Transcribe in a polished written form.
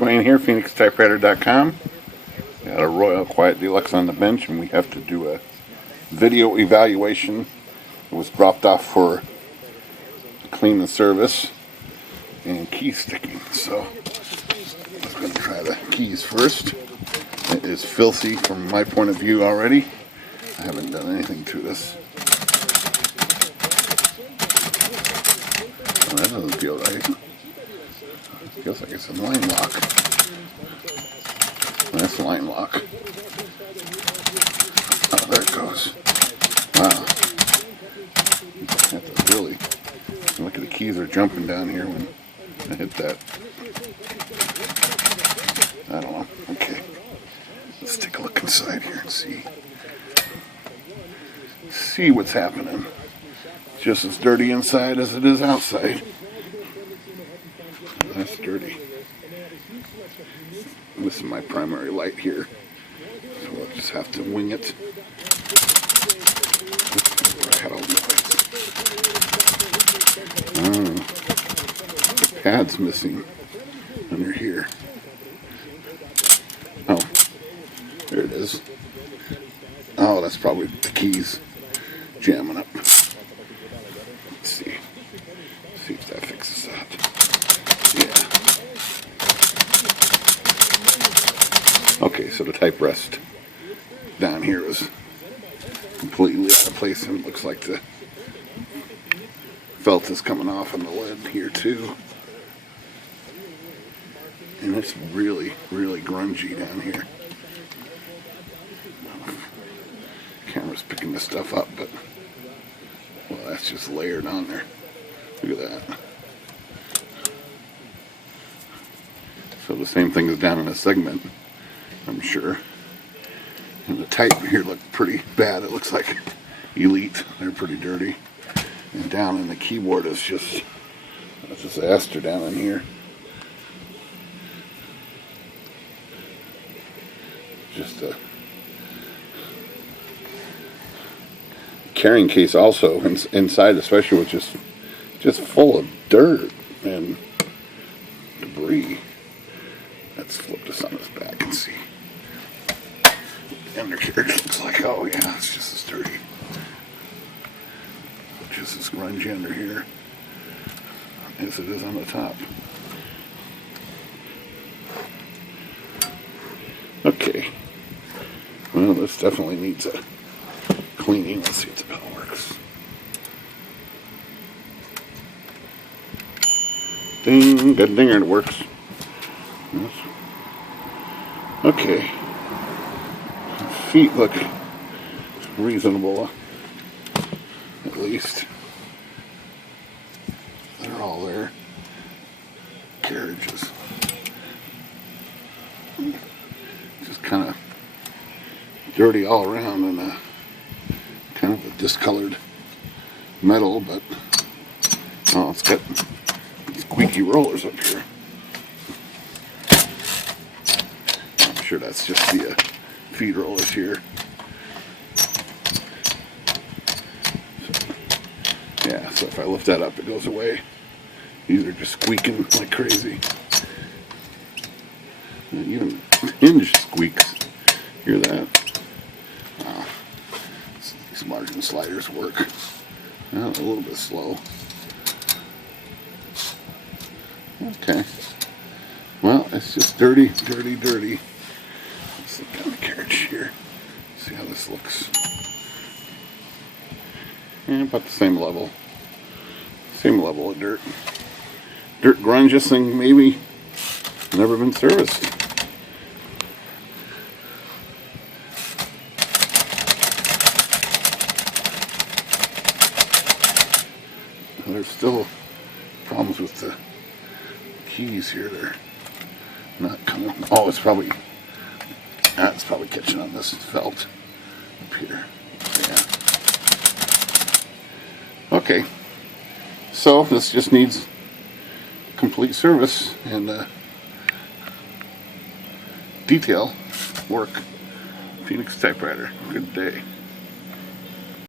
Dwayne here, PhoenixTypewriter.com. Got a Royal Quiet Deluxe on the bench, and we have to do a video evaluation. It was dropped off for clean and service and key sticking. So I'm going to try the keys first. It is filthy from my point of view already. I haven't done anything to this. Oh, that doesn't feel right. Feels like it's a line lock. That's a line lock. Oh, there it goes. Wow. Have to really look at the keys are jumping down here when I hit that. I don't know. Okay. Let's take a look inside here and see what's happening. Just as dirty inside as it is outside. That's dirty. This is my primary light here, so we'll just have to wing it. The pad's missing under here. Oh, there it is. Oh, that's probably the keys jamming up. Let's see if that fixes that. Okay, so the type rest down here is completely out of place, and it looks like the felt is coming off on the lid here too. And it's really, really grungy down here. Camera's picking this stuff up, but well, that's just layered on there. Look at that. So the same thing is down in a segment, I'm sure. And the type here looked pretty bad. It looks like Elite. They're pretty dirty. And down in the keyboard is just a disaster down in here. Just a carrying case also inside, especially, which is just full of dirt and debris. Let's flip this on its back and see. The undercarriage looks like, oh yeah, it's just as dirty. Just as grungy under here as it is on the top. Okay. Well, this definitely needs a cleaning. Let's see if the pedal works. Ding, got a dinger, and it works. Yes. Okay. Feet look reasonable, at least. They're all there. Carriages. Just kind of dirty all around, and kind of a discolored metal, but oh, it's got squeaky rollers up here. I'm sure that's just the feed rollers here. Yeah, so if I lift that up, it goes away. These are just squeaking like crazy. And even hinge squeaks. Hear that? These margin sliders work. Well, a little bit slow. Okay. Well, it's just dirty, dirty, dirty. Let's look on the carriage here. See how this looks. And about the same level. Same level of dirt. Dirt grunge, this thing maybe never been serviced. There's still problems with the keys here. They're not coming. Oh, it's probably catching on this felt up here. Yeah. Okay. So this just needs complete service and detail work. Phoenix Typewriter. Good day.